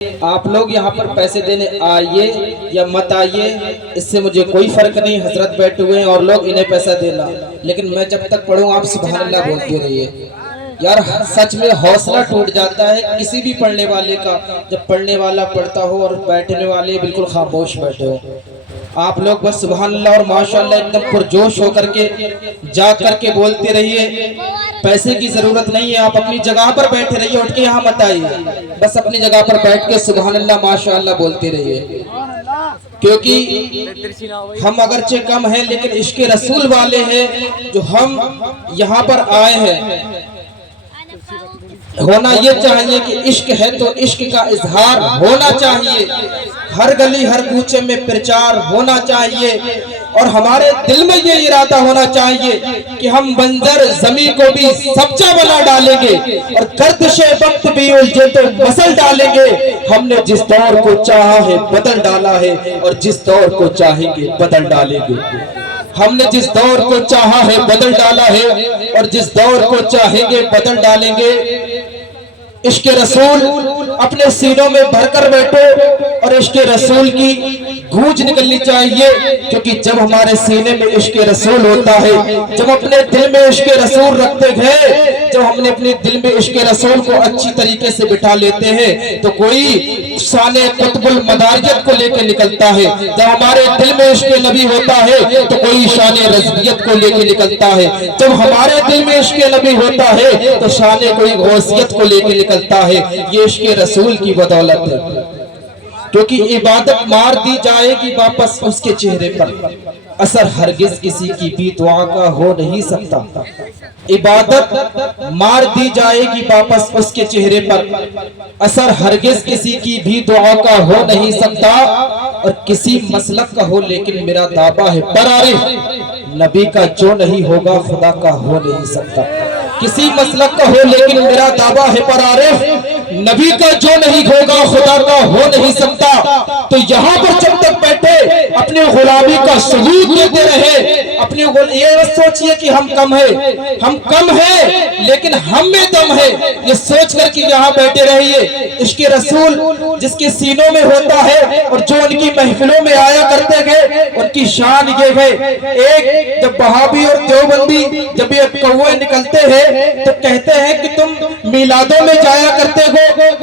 آپ لوگ یہاں پر پیسے دینے آئیے یا مت آئیے اس سے مجھے کوئی فرق نہیں. حضرت بیٹھے ہوئے ہیں اور لوگ انہیں پیسہ دینا, لیکن میں جب تک پڑھوں آپ سبحان اللہ بولتے رہیے. یار سچ میں حوصلہ ٹوٹ جاتا ہے کسی بھی پڑھنے والے کا جب پڑھنے والا پڑھتا ہو اور بیٹھنے والے بالکل خاموش بیٹھے ہو. آپ لوگ بس سبحان اللہ اور ماشاءاللہ ایک دم پرجوش ہو کر کے جا کر کے بولتے رہیے. پیسے کی ضرورت نہیں ہے, آپ اپنی جگہ پر بیٹھے رہیے, اٹھ کے یہاں مت آئیے. بس اپنی جگہ پر بیٹھ کے سبحان اللہ ماشاءاللہ بولتے رہیے, کیونکہ ہم اگرچہ کم ہیں لیکن عشق رسول والے ہیں جو ہم یہاں پر آئے ہیں. ہونا یہ چاہیے کہ عشق ہے تو عشق کا اظہار ہونا چاہیے, ہر گلی ہر کوچے میں پرچار ہونا چاہیے, اور ہمارے دل میں یہ ارادہ ہونا چاہیے کہ ہم منظر زمین کو بھی سبزہ بنا ڈالیں گے اور گردش وقت بھی الجھے تو مسل ڈالیں گے. ہم نے جس دور کو چاہا ہے بدل ڈالا ہے اور جس دور کو چاہیں گے بدل ڈالیں گے. ہم نے جس دور کو چاہا ہے بدل ڈالا ہے اور جس دور کو چاہیں گے بدل ڈالیں گے. عشق رسول اپنے سینوں میں بھر کر بیٹھو اور عشق رسول کی گونج نکلنی چاہیے, کیونکہ جب ہمارے سینے میں عشق رسول ہوتا ہے, جب اپنے دل میں عشق رسول رکھتے گئے, جب ہم نے اپنے دل میں عشق رسول کو اچھی طریقے سے بٹھا لیتے ہیں تو کوئی شان قطب المداریت کو لے کے نکلتا ہے. جب ہمارے دل میں عشق نبی ہوتا ہے تو کوئی شان رضویت کو لے کے نکلتا ہے. جب ہمارے دل میں عشق نبی ہوتا ہے تو شان کوئی غوثیت کو لے کے نکلتا ہے. یہ عشق رسول کی بدولت ہے, کیونکہ عبادت مار دی جائے گی واپس اس کے چہرے پر, اثر ہرگز کسی کی بھی دعا کا ہو نہیں سکتا. عبادت مار دی جائے گی واپس اس کے چہرے پر, اثر ہرگز کسی کی بھی دعا کا ہو نہیں سکتا. اور کسی مسلک کا ہو لیکن میرا دعویٰ ہے برارے نبی کا جو نہیں ہوگا خدا کا ہو نہیں سکتا. کسی مسلک کا ہو لیکن میرا دعویٰ ہے برعارف نبی کا جو نہیں ہوگا خدا کا ہو نہیں سکتا. تو یہاں پر جب تک بیٹھے اپنے غلامی کا ثبوت دیتے رہے, اپنے یہ نہ سوچئے کہ ہم کم ہیں, ہم کم ہیں لیکن ہم میں دم ہے, یہ سوچ کر کہ یہاں بیٹھے رہیے. عشق رسول جس کے سینوں میں ہوتا ہے اور جو ان کی محفلوں میں آیا کرتے گئے, ان کی شان یہ ہے. ایک جب وہابی اور دیوبندی جب یہ کوے نکلتے ہیں تو کہتے ہیں کہ تم میلادوں میں جایا کرتے ہو,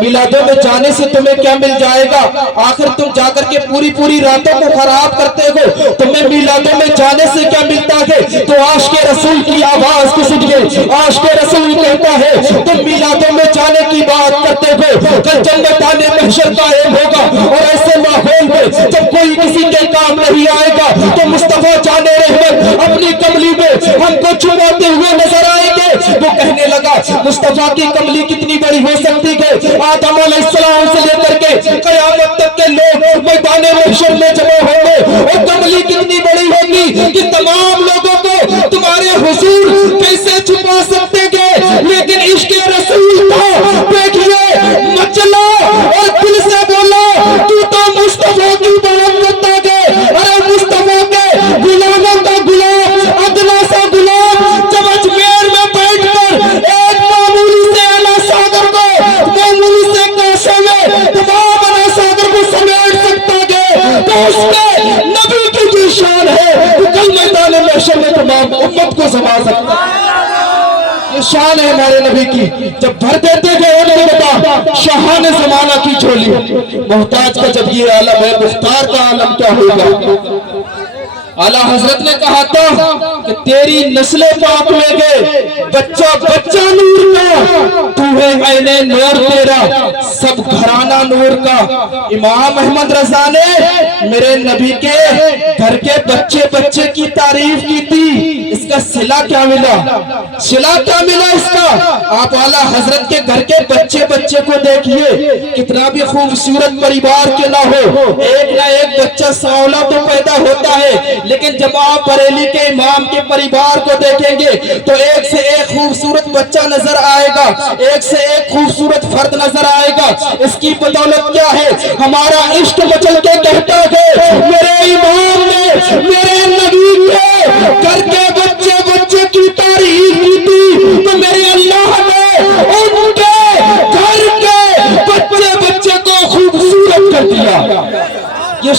میلادوں میں جانے سے تمہیں کیا مل جائے گا, آخر تم جا کر کے پوری راتوں کو خراب کرتے ہو, تمہیں میلادوں میں جانے سے کیا ملتا ہے. تو عاشق رسول کی آواز کو سنیے, عاشق رسول کہتا ہے تم میلادوں میں جانے کی بات کرتے ہو, کل جنت آنے محشر قائم ہوگا اور ایسے ماحول میں جب کوئی کسی کے کام نہیں آئے گا تو مصطفیٰ جانے رحمت اپنی کملی میں ہم کو چھپاتے ہوئے نظر آئیں گے. وہ کہنے لگا مصطفیٰ کی کملی کتنی بڑی ہو سکتی ہے, آدم علیہ السلام سے لے کر کے قیامت تک کے لوگ میدان محشر میں جمع ہوں گے, اور کملی کتنی بڑی ہوگی کہ تمام لوگوں کو تمہارے حضور کیسے چھپا سکتے گے. لیکن عشق رسول کو دیکھیے مچلا اور دل سے بولا تو مصطفیٰ کی بات کرتا گے. ارے مصطفیٰ کے غلاموں کا غلام ادنا سا غلام جب اجمیر میں بیٹھ کر ایک معمولی سے اعلیٰ صادر کو معمولی سے کاشے میں تمام اعلیٰ صادر کو سمیٹ سکتا گے تو اس کے نبی کی جو شان ہے تو کل میدان محشر میں تمام امت کو سما سکتا ہے. یہ شان ہے ہمارے نبی کی. جب بھر دیتے گئے ان کو بتا شاہان زمانہ کی جھولی, محتاج کا جب یہ عالم ہے مختار کا عالم کیا ہوگا. اعلیٰ حضرت نے کہا تھا کہ تیری نسل پاک میں گئے بچہ نور کا, تو ہے عین نور تیرا سب گھرانہ نور کا. امام احمد رضا نے میرے نبی کے گھر کے بچے کی تعریف کی تھی, اس کا صلہ کیا ملا, صلہ کیا ملا اس کا. آپ اعلیٰ حضرت کے گھر کے بچے کو دیکھیے, کتنا بھی خوبصورت پریوار کے نہ ہو ایک نہ ایک بچہ سانولا تو پیدا ہوتا ہے, لیکن جب آپ بریلی کے امام کے پریوار کو دیکھیں گے تو ایک سے ایک خوبصورت بچہ نظر آئے گا, ایک سے ایک خوبصورت فرد نظر آئے گا. اس کی بدولت کیا ہے, ہمارا عشق مچل کے کہتا ہے میرے امام نے میرے نبی کے گھر کے بچے کی تعریف کی تھی تو میرے اللہ نے ان کے گھر کے بچے کو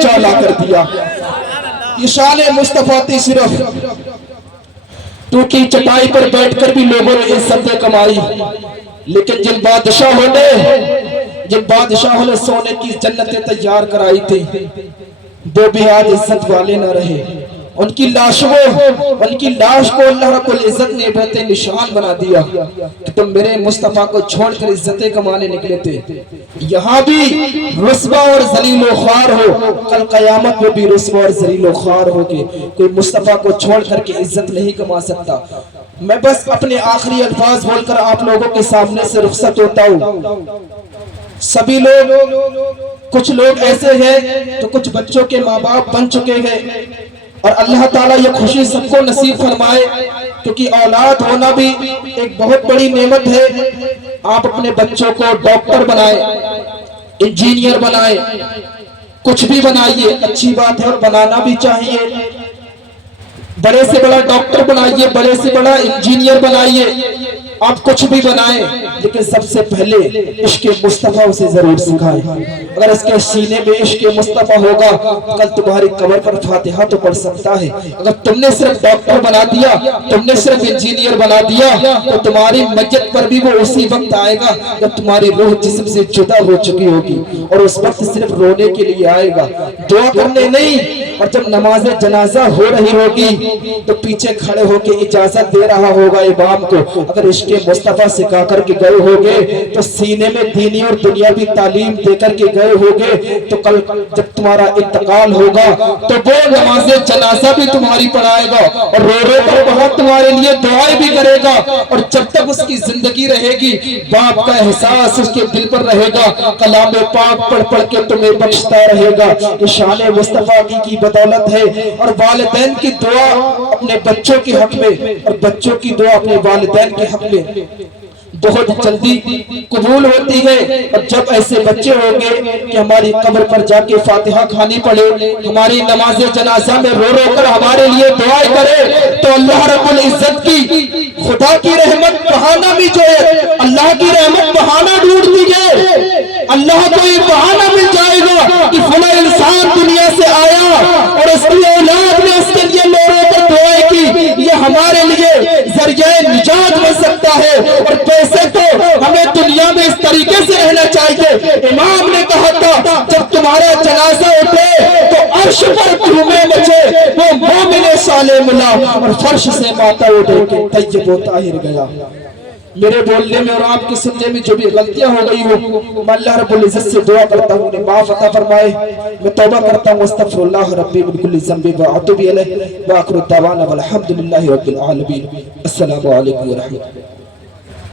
اجالا کر دیا۔ یہ شان مصطفیٰ تھی صرف تو کی چٹائی پر بیٹھ کر بھی لوگوں نے عزتیں کمائی، لیکن جن بادشاہوں نے سونے کی جنتیں تیار کرائی تھی وہ بھی آج عزت والے نہ رہے۔ ان کی لاش کو اللہ رب العزت نے بہت نشان بنا دیا کہ تم میرے مصطفیٰ کو چھوڑ کر عزتیں کمانے نکلے تھے۔ یہاں بھی رسوا اور ذلیل و خوار ہو، کل قیامت میں بھی رسوا اور ذلیل و خوار ہو کے کوئی مصطفیٰ کو چھوڑ کر کے عزت نہیں کما سکتا۔ میں بس اپنے آخری الفاظ بول کر آپ لوگوں کے سامنے سے رخصت ہوتا ہوں۔ سبھی لوگ، کچھ لوگ ایسے ہیں تو کچھ بچوں کے ماں باپ بن چکے ہیں، اور اللہ تعالیٰ یہ خوشی سب کو نصیب فرمائے، کیونکہ اولاد ہونا بھی ایک بہت بڑی نعمت ہے۔ آپ اپنے بچوں کو ڈاکٹر بنائے، انجینئر بنائے، کچھ بھی بنائیے، اچھی بات ہے اور بنانا بھی چاہیے۔ بڑے سے بڑا ڈاکٹر بنائیے، بڑے سے بڑا انجینئر بنائیے، آپ کچھ بھی بنائیں، لیکن سب سے پہلے عشق مصطفیٰ اسے ضرور سکھائیں۔ اگر اس کے سینے میں عشق مصطفیٰ ہوگا، کل تمہاری قبر پر فاتحہ تو پڑھ سکتا ہے۔ اگر تم نے صرف ڈاکٹر بنا دیا، تم نے صرف انجینئر بنا دیا، تو تمہاری میت پر بھی وہ اسی وقت آئے گا جب تمہاری روح جسم سے جدا ہو چکی ہوگی، اور اس وقت صرف رونے کے لیے آئے گا، دعا کرنے نہیں۔ اور جب نماز جنازہ ہو رہی ہوگی تو پیچھے کھڑے ہو کے اجازت دے رہا ہوگا امام کو۔ اگر عشق مصطفیٰ سکھا کر کے گئے ہوگے تو سینے میں دینی اور دنیاوی تعلیم دے کر کے گئے ہوگے، تو کل جب تمہارا انتقال ہوگا تو وہ نماز جنازہ بھی تمہاری پڑھائے گا، اور رو رو کر بہت تمہارے لیے دعائیں بھی کرے گا، اور جب تک اس کی زندگی رہے گی باپ کا احساس اس کے دل پر رہے گا، کلام پاک پڑھ پڑھ کے تمہیں بخشتا رہے گا۔ یہ شان مصطفیٰ کی بدولت ہے۔ اور والدین کی دعا اپنے بچوں کے حق میں، اور بچوں کی دعا اپنے والدین کے حق میں بہت جلدی قبول ہوتی ہے۔ اور جب ایسے بچے ہوں گے کہ ہماری قبر پر جا کے فاتحہ کھانی پڑے، ہماری نماز جنازہ میں رو رو کر ہمارے لیے دعائیں کرے، تو اللہ رب العزت کی، خدا کی رحمت بہانہ بھی جو ہے، اللہ کی رحمت بہانہ ڈھونڈتی ہے۔ اللہ کو یہ بہانہ مل جائے گا کہ فلاں انسان دنیا سے آیا اور اس کی اولاد نے اس کے لیے رو رو کر دعائیں کی، یہ ہمارے لیے ذریعہ نجات بن سکتا ہے۔ اور پیسے تو ہمیں دنیا میں اس طریقے سے رہنا چاہیے۔ امام نے کہا تھا جب تمہارا جنازہ اٹھے تو عرش پر دھومے مچے، وہ مومن صالح ملا، اور فرش سے ماتا اٹھے کہ طیب و طاہر گیا۔ میرے بولنے میں اور آپ کے سننے میں جو بھی غلطیاں ہو گئی ہو، میں اللہ رب العزت سے دعا کرتا ہوں انہیں معاف عطا فرمائے۔ میں توبہ کرتا ہوں، استغفر اللہ ربی من کل ذنب واتوب الیہ، وآخر دعوانا والحمد للہ رب العالمین۔ السلام علیکم ورحمۃ اللہ۔